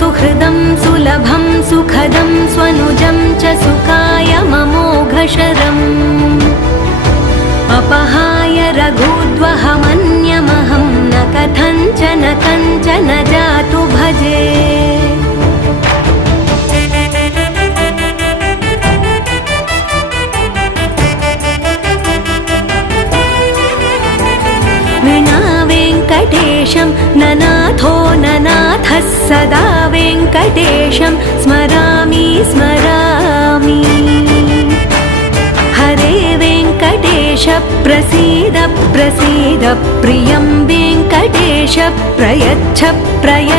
सुहृदं सुलभं सुखदं स्वनुजं च सुखाय ममोघशरम् अपहाय रघुद्वहमन्यमहं न कथञ्चन कञ्चन जातु भजे। विना वेङ्कटेशं ननाथो ननाथः सदा वेङ्कटेशं स्मरामि स्मरामि। हरे वेङ्कटेश प्रसीद प्रसीद प्रियं वेङ्कटेश प्रयच्छ प्रयच्छ।